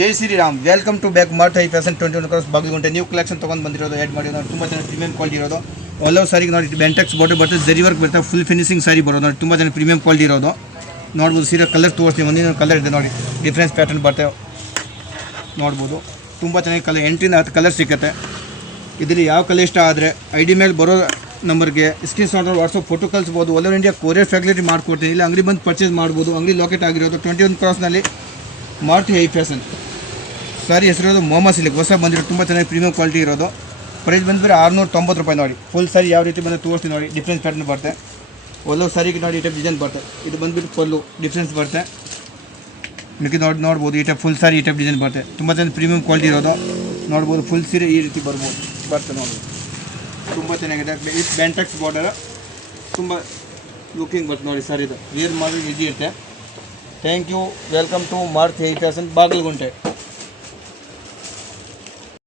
Jai Shriram. Welcome to back mart high fashion 21 cross Bagalagunte. New collection ತೊಗೊಂಡು ಬಂದಿರೋದು add ಮಾಡಿ ನೋಡಿ. ತುಂಬ ಚೆನ್ನಾಗಿ ಪ್ರೀಮಿಯಂ ಕ್ವಾಲಿಟಿ ಇರೋದು. ಒಲ್ಲವ್ ಸಾರಿಗೆ ನೋಡಿ ಬೆಂಟೆಕ್ಸ್ ಬಾರ್ಡರ್ ಬರ್ತದೆ, ಜರಿ ವರ್ಕ್ ಬರ್ತದೆ, ಫುಲ್ ಫಿನಿಶಿಂಗ್ ಸಾರಿ ಬರೋದು ನೋಡಿ. ತುಂಬ ಚೆನ್ನಾಗಿ ಪ್ರೀಮಿಯಂ ಕ್ವಾಲಿಟಿ ಇರೋದು ನೋಡ್ಬೋದು. ಸೀರೆ ಕಲರ್ ತೋರಿಸ್ತೀವಿ, ಒಂದಿನ ಕಲರ್ ಇದೆ ನೋಡಿ, ಡಿಫ್ರೆನ್ಸ್ ಪ್ಯಾಟರ್ನ್ ಬರ್ತವೆ ನೋಡ್ಬೋದು. ತುಂಬ ಚೆನ್ನಾಗಿ ಕಲರ್ 8 ರಿಂದ 10 ಕಲರ್ ಸಿಗುತ್ತೆ. ಇದರಲ್ಲಿ ಯಾವ ಕಲರ್ ಇಷ್ಟ ಆದರೆ ಐ ಡಿ ಮೇಲೆ ಬರೋ ನಂಬರ್ಗೆ ಸ್ಕ್ರೀನ್ ಶಾಟ್ ವಾಟ್ಸಪ್ ಫೋಟೋ ಕಳಿಸ್ಬೋದು. All over India courier facility ಮಾಡ್ಕೊಡ್ತೀನಿ. ಇಲ್ಲ ಅಂಗಡಿ ಬಂದು ಪರ್ಚೇಸ್ ಮಾಡ್ಬೋದು. ಅಂಗಡಿ ಲೊಕೇಟ್ ಆಗಿರೋದು 21 ಕ್ರಾಸ್ನಲ್ಲಿ ಮಾರ್ಟ್ ಹೈ ಫ್ಯಾಷನ್. ಸಾರಿ ಹೆಸರಿರೋದು ಮೊಹಮ್ಮದ್ ಸಿಲಿಕ್, ಹೊಸ ಬಂದಿರೋ ತುಂಬ ಚೆನ್ನಾಗಿ ಪ್ರೀಮಿಯಂ ಕ್ವಾಲಿಟಿ ಇರೋದು. ಪ್ರೈಸ್ ಬಂದುಬಿಟ್ಟು 690 ರೂಪಾಯಿ ನೋಡಿ. ಫುಲ್ ಸಾರಿ ಯಾವ ರೀತಿ ಬಂದು ತೋರಿಸ್ತೀವಿ ನೋಡಿ. ಡಿಫ್ರೆನ್ಸ್ ಪ್ಯಾಟರ್ನ್ ಬರುತ್ತೆ. ಒಲ್ಲೋ ಸಾರಿಗೆ ನೋಡಿ ಈ ಟೈಪ್ ಡಿಸೈನ್ ಬರುತ್ತೆ. ಇದು ಬಂದುಬಿಟ್ಟು ಪಲ್ಲು ಡಿಫ್ರೆನ್ಸ್ ಬರುತ್ತೆ. ಮಿಕ್ಕಿ ನೋಡ್ಬೋದು ಈ ಟೈಪ್ ಫುಲ್ ಸಾರಿ ಈ ಟೈಪ್ ಡಿಸೈನ್ ಬರುತ್ತೆ. ತುಂಬ ಚೆನ್ನಾಗಿ ಪ್ರೀಮಿಯಂ ಕ್ವಾಲಿಟಿ ಇರೋದು ನೋಡ್ಬೋದು. ಫುಲ್ ಸೀರೆ ಈ ರೀತಿ ಬರುತ್ತೆ ನೋಡ್ಬೋದು. ತುಂಬ ಚೆನ್ನಾಗಿದೆ. ವಿತ್ ಬೆಂಟೆಕ್ಸ್ ಬಾರ್ಡರ್ ತುಂಬ ಲುಕಿಂಗ್ ಬರುತ್ತೆ ನೋಡಿ ಸರ್. ಇದು ವೇರ್ ಮಾಡೋದು ಈಸಿ ಇರುತ್ತೆ. Thank you. Welcome to mart high fashion Bagalagunte.